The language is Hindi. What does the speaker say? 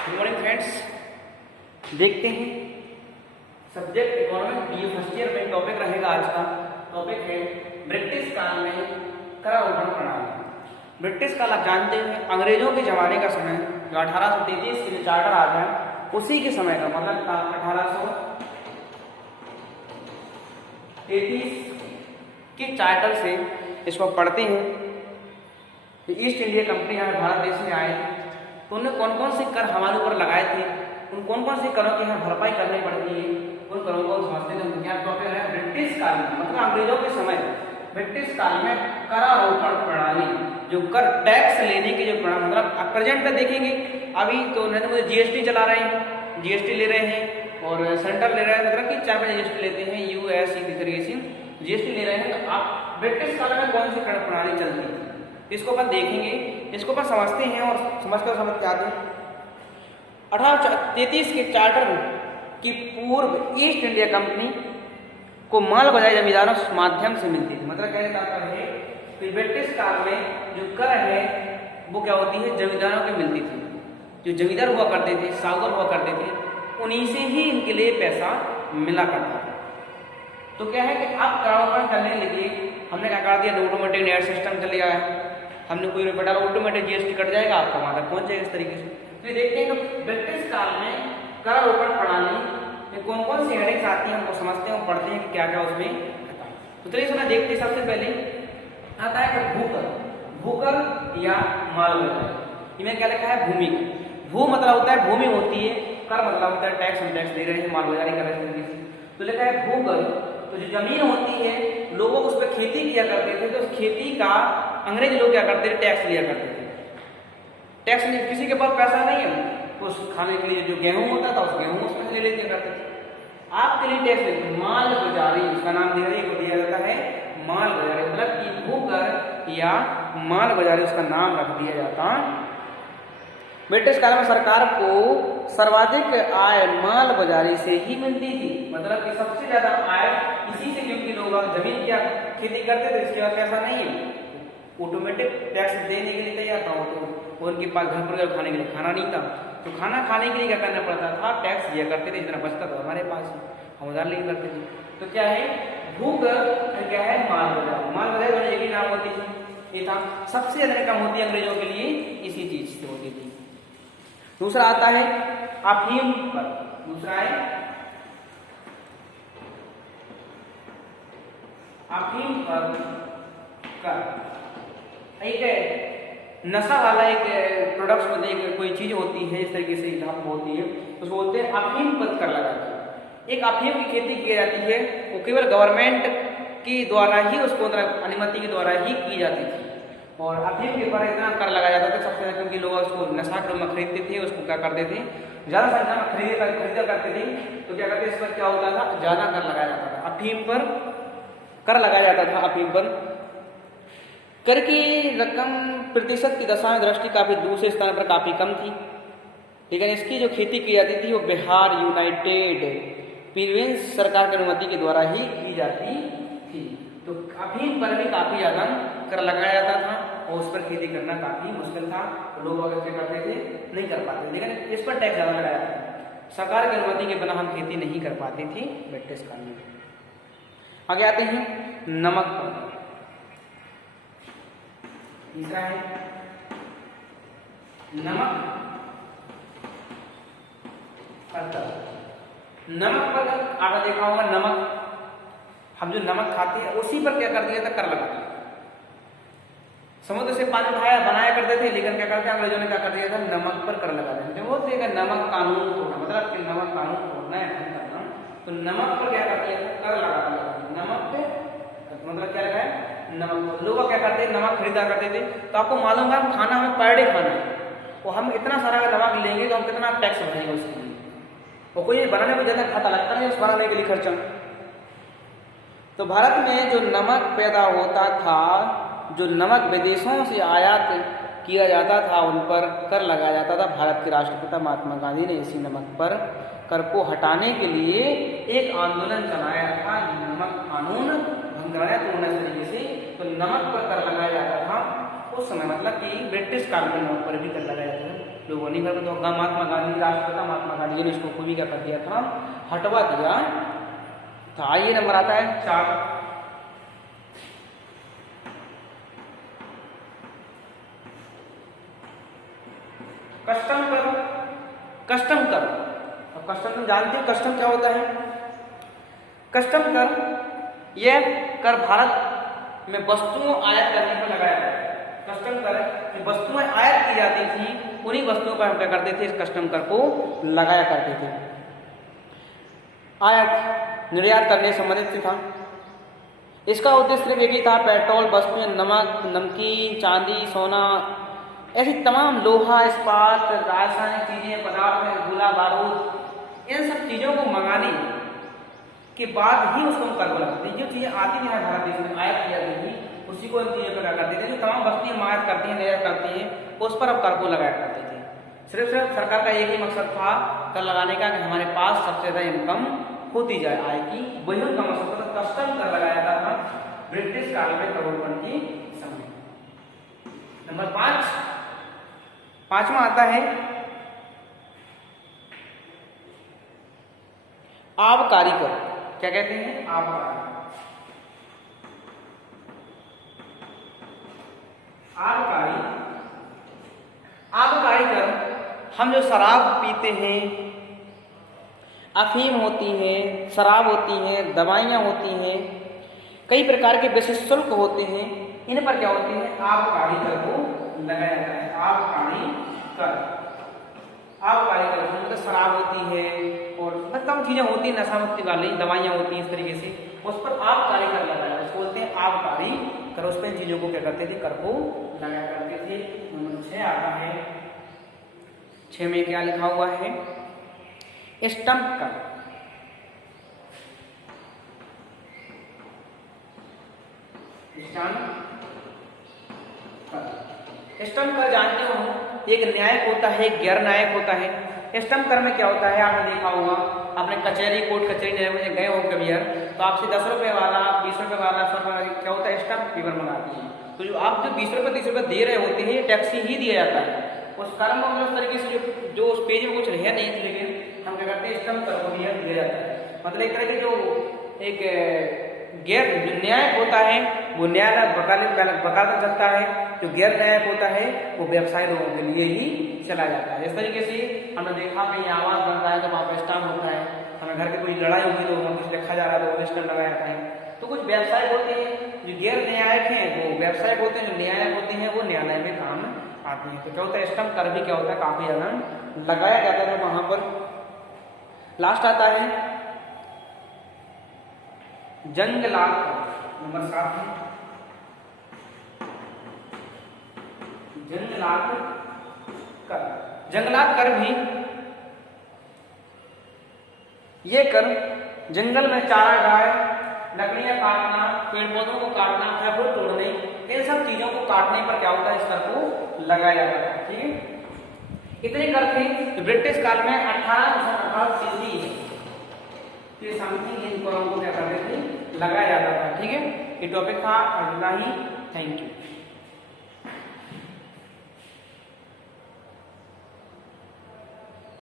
गुड मॉर्निंग फ्रेंड्स, देखते हैं subject economic B first year में टॉपिक रहेगा। आज का टॉपिक है ब्रिटिश काल में करारोपण प्रणाली। ब्रिटिश काल आप जानते हैं अंग्रेजों के जमाने का समय, जो 1833 के चार्टर आ गया उसी के समय का, मतलब 1833 के चार्टर से इसको पढ़ते हैं। तो ईस्ट इंडिया कंपनी यहाँ भारत देश में आए तो उन्होंने कौन कौन से कर हमारे ऊपर लगाए थे, उन कौन कौन से करों की हमें भरपाई करनी पड़ती है, उन करों को समझते हैं। क्या टॉपिक है ब्रिटिश काल में, मतलब अंग्रेजों के समय ब्रिटिश काल में करारोपण प्रणाली, जो कर टैक्स लेने की जो प्रणाली, मतलब प्रेजेंट में देखेंगे अभी तो नरेंद्र मोदी जीएसटी चला रहे हैं, जीएसटी ले रहे हैं और सेंटर ले रहे हैं, मतलब कि 4 जीएसटी लेते हैं, यूएस की तरीके से जीएसटी ले रहे हैं। तो आप ब्रिटिश काल में कौन सी कर प्रणाली चलती है इसको अपन देखेंगे, इसको अपन समझते हैं और समझते समझते आते हैं। 1833 के चार्टर की पूर्व ईस्ट इंडिया कंपनी को माल बजाय जमींदारों के माध्यम से मिलती थी। मतलब कहने का है कि ब्रिटिश काल में जो कर है वो क्या होती है, जमींदारों की मिलती थी। जो जमींदार हुआ करते थे, साहूकार हुआ करते थे, उन्हीं से ही इनके लिए पैसा मिला करता था। तो क्या है कि आप करारोपण करने लगे, हमने क्या कर दिया, ऑटोमेटिक नेट सिस्टम चल गया है, हमने कोई रुपये डाला ऑटोमेटिक जीएसटी कट जाएगा, आपका वहां तक पहुंच जाएगा इस तरीके से। तो ये देखते हैं कि ब्रिटिश काल में करारोपण प्रणाली में कौन कौन सी हेडिंग्स आती हैं, हमको समझते हैं और पढ़ते हैं कि क्या क्या उसमें आता है। तो चलिए इसमें देखते हैं। सबसे पहले आता है कि भूकर, भूकर या माल बजाय। इनमें क्या लिखा है, भूमि। भू मतलब होता है भूमि होती है, कर मतलब होता है टैक्स, हम टैक्स दे रहे हैं, माल बजारी कर रहे हैं। तो लिखा है भूकर, तो जो जमीन होती है लोगों उस पर खेती किया करते थे, तो उस खेती का अंग्रेज लोग क्या करते थे, टैक्स लिया करते थे। टैक्स नहीं, किसी के पास पैसा नहीं है, उस खाने के लिए जो गेहूं होता था उस गेहूं उसमें ले लेते करते थे। आपके लिए टैक्स लेते, माल बजारी, उसका नाम दिया जाता है माल बजारी, मतलब कि भूकर या माल बजारी उसका नाम रख दिया जाता। ब्रिटिश काल में सरकार को सर्वाधिक आय माल बाजारी से ही मिलती थी, मतलब कि सबसे ज्यादा आय इसी से, क्योंकि लोग जमीन क्या खेती करते थे, इसके बाद पैसा नहीं है, ऑटोमेटिक टैक्स देने के लिए तैयार था। तो उनके पास घर पर खाने के लिए खाना नहीं था, तो खाना खाने के लिए क्या करना पड़ता था, टैक्स दिया करते थे, इतना बचता था हमारे पास, हम उधार लेके करते थे। तो क्या है भूकर, क्या है माल बाजार। माल बाजार एक ही नाम होती थी, ये था। सबसे ज्यादा इनकम होती है अंग्रेजों के लिए इसी चीज से होती थी। दूसरा आता है अफीम पर, दूसरा है अफीम पर कर। एक नशा वाला एक प्रोडक्ट होते हैं, कोई चीज होती है इस तरीके से होती है, उसको बोलते हैं अफीम पर कर लगाते हैं। एक अफीम की खेती की जाती है, वो केवल गवर्नमेंट के द्वारा ही, उसको अनुमति के द्वारा ही की जाती थी। और अफीम के ऊपर इतना कर लगाया जाता था सबसे ज्यादा, क्योंकि लोग उसको नशा के रूप में खरीदते थे, उसको क्या करते थे, ज्यादा संख्या में खरीदा करते थे। तो क्या करते, इस पर क्या होता था, ज्यादा कर लगाया जाता था, अफीम पर कर लगाया जाता था। अफीम पर कर की रकम प्रतिशत की दशा में दृष्टि काफी दूसरे स्थान पर काफी कम थी, लेकिन इसकी जो खेती की जाती थी वो बिहार यूनाइटेड प्रोविंस सरकार की अनुमति के द्वारा ही की जाती थी। तो अफीम पर भी काफी ज्यादा कर लगाया जाता था और उस पर खेती करना काफी मुश्किल था, तो लोग अगर करते थे नहीं कर पाते, लेकिन इस पर टैक्स ज्यादा लगाया जाता था। सरकार की अनुमति के बिना हम खेती नहीं कर पाती थी ब्रिटिश काल में। आगे आते हैं नमक पर। तीसरा है नमक पर कर। नमक पर आपने देखा होगा, नमक हम जो नमक खाते हैं उसी पर क्या कर दिया था, कर लगाते हैं। समुद्र से पानी उठाया बनाया करते थे, लेकिन क्या करते हैं अंग्रेजों ने क्या कर दिया था, नमक पर कर लगा देते थे। वो देखा नमक कानून तोड़ना, मतलब कि नमक कानून तोड़ना है करना, तो नमक पर क्या कर दिया था, कर लगा दिया। नमक पे मतलब क्या लगा है, नमक। लोग क्या करते हैं, नमक खरीदा करते थे। तो आपको मालूम है खाना हमें पर डे खाना है, और हम इतना सारा नमक लेंगे तो हम कितना टैक्स भरेंगे उसके लिए, और कोई बनाने में ज्यादा खाता लगता नहीं उस बनाने के लिए खर्चा। तो भारत में जो नमक पैदा होता था, जो नमक विदेशों से आयात किया जाता था, उन पर कर लगाया जाता था। भारत के राष्ट्रपिता महात्मा गांधी ने इसी नमक पर कर को हटाने के लिए एक आंदोलन चलाया था, नमक कानून भंग कराया तो उन्हें तरीके से। तो नमक पर कर लगाया जाता था उस समय, मतलब कि ब्रिटिश काल में नमक पर भी कर लगाया जाता था लोगों नहीं कर तो महात्मा गांधी, राष्ट्रपिता महात्मा गांधी ने इसको को भी क्या कर दिया था, हटवा दिया था। आइए नंबर आता है 4, कस्टम कर। कस्टम कर, अब कस्टम तुम जानते हो कस्टम क्या होता है। कस्टम कर यह कर भारत में वस्तुओं आयात करने पर लगाया गया है। कस्टम कर जो वस्तुएं आयात की जाती थी उन्हीं वस्तुओं पर हम क्या करते थे, इस कस्टम कर को लगाया करते थे। आयात निर्यात करने से संबंधित था। इसका उद्देश्य सिर्फ एक ही था, पेट्रोल, वस्तुएं, नमक, नमकीन, चांदी, सोना, ऐसी तमाम लोहा, इस्पात, रासायनिक चीजें, पदार्थ, गोला बारूद, इन सब चीजों को मंगाने के बाद ही उसको हम कर को लगाते हैं। जो चीजें आती हैं भारत देश में आयात किया गई थी उसी को इन चीजों पर क्या करते थे, जो तमाम वस्तुएं हम आयात करती हैं, निर्यात करती हैं, उस पर अब कर को लगाया करते थे। सिर्फ सरकार का एक ही मकसद था कर लगाने का कि हमारे पास सबसे ज्यादा इनकम होती जाए आय की, वही उनका मकसद था। कस्टम कर लगाया जाता था ब्रिटिश काल में करोड़पति समय। नंबर 5, पांचवा आता है आबकारी कर। क्या कहते हैं, आबकारी। आबकारी कर हम जो शराब पीते हैं, अफीम होती है, शराब होती है, दवाइयाँ होती हैं, कई प्रकार के विशिष्ट शुल्क होते हैं, इन पर क्या होती है, आबकारी कर को लगाया जाता है। आबकारी कर, आबकारी कर मतलब शराब होती है और तमाम चीजें होती हैं, नशा मुक्ति वाली दवाइयाँ होती हैं, इस तरीके से उस पर आबकारी कर लगाया, उसको बोलते हैं आबकारी कर। उस पर चीजों को क्या करते थे, कर को लगाया करते थे। नंबर 6 आता है, 6 में क्या लिखा हुआ है, स्टंप कर। स्टंप कर जानते हो, एक न्यायिक होता है, एक गैर न्यायिक होता है। स्टंप कर में क्या होता है, आपने देखा होगा, आपने कचहरी, कोर्ट कचहरी गए हो कभी यार, तो आपसे 10 रुपए वाला, 20 रुपए वाला, 100 रुपए वाला क्या होता है, स्टंप पेपर मंगाती है। तो जो आप जो 20 रुपए 30 रुपए दे रहे होते हैं, ये टैक्स ही दिया जाता है। उस कर्म में उस तरीके से जो उस पेज में कुछ रह नहीं थी, लेकिन हम क्या करते हैं, स्टंप कर को दिया जाता है। मतलब एक तरह के जो एक गैर जो न्यायिक होता है वो न्यायालय वकालत चलता है, जो गैर न्यायिक होता है वो व्यवसाय लोगों के लिए ही चला जाता है। इस तरीके से हमने देखा कहीं आवाज बन रहा है तो वहाँ पर स्टाम्प होता है, हमें घर की कोई लड़ाई होगी तो हम कुछ लिखा जा रहा है तो स्टाम्प लगाया जाता है। तो कुछ व्यवसाय होते हैं जो गैर न्यायिक हैं, वो व्यवसाय होते हैं, जो न्यायिक होते हैं वो न्यायालय में काम आते हैं। तो क्या होता है, स्टाम्प कर भी क्या होता है, काफी ज्यादा लगाया जाता है वहां पर। लास्ट आता है जंगलात कर। नंबर 7 है जंगलात कर। जंगलात कर भी ये कर जंगल में चारा गाय, लकड़ियां काटना, पेड़ पौधों को काटना, फल तोड़ने, इन सब चीजों को काटने पर क्या होता है, इस कर को लगाया जाता है। ठीक है, इतने कर थे ब्रिटिश काल में 18 के समथिंग इन करों को क्या करते थे, लगाया जाता था। ठीक है, ये टॉपिक था, अगला ही। Thank you.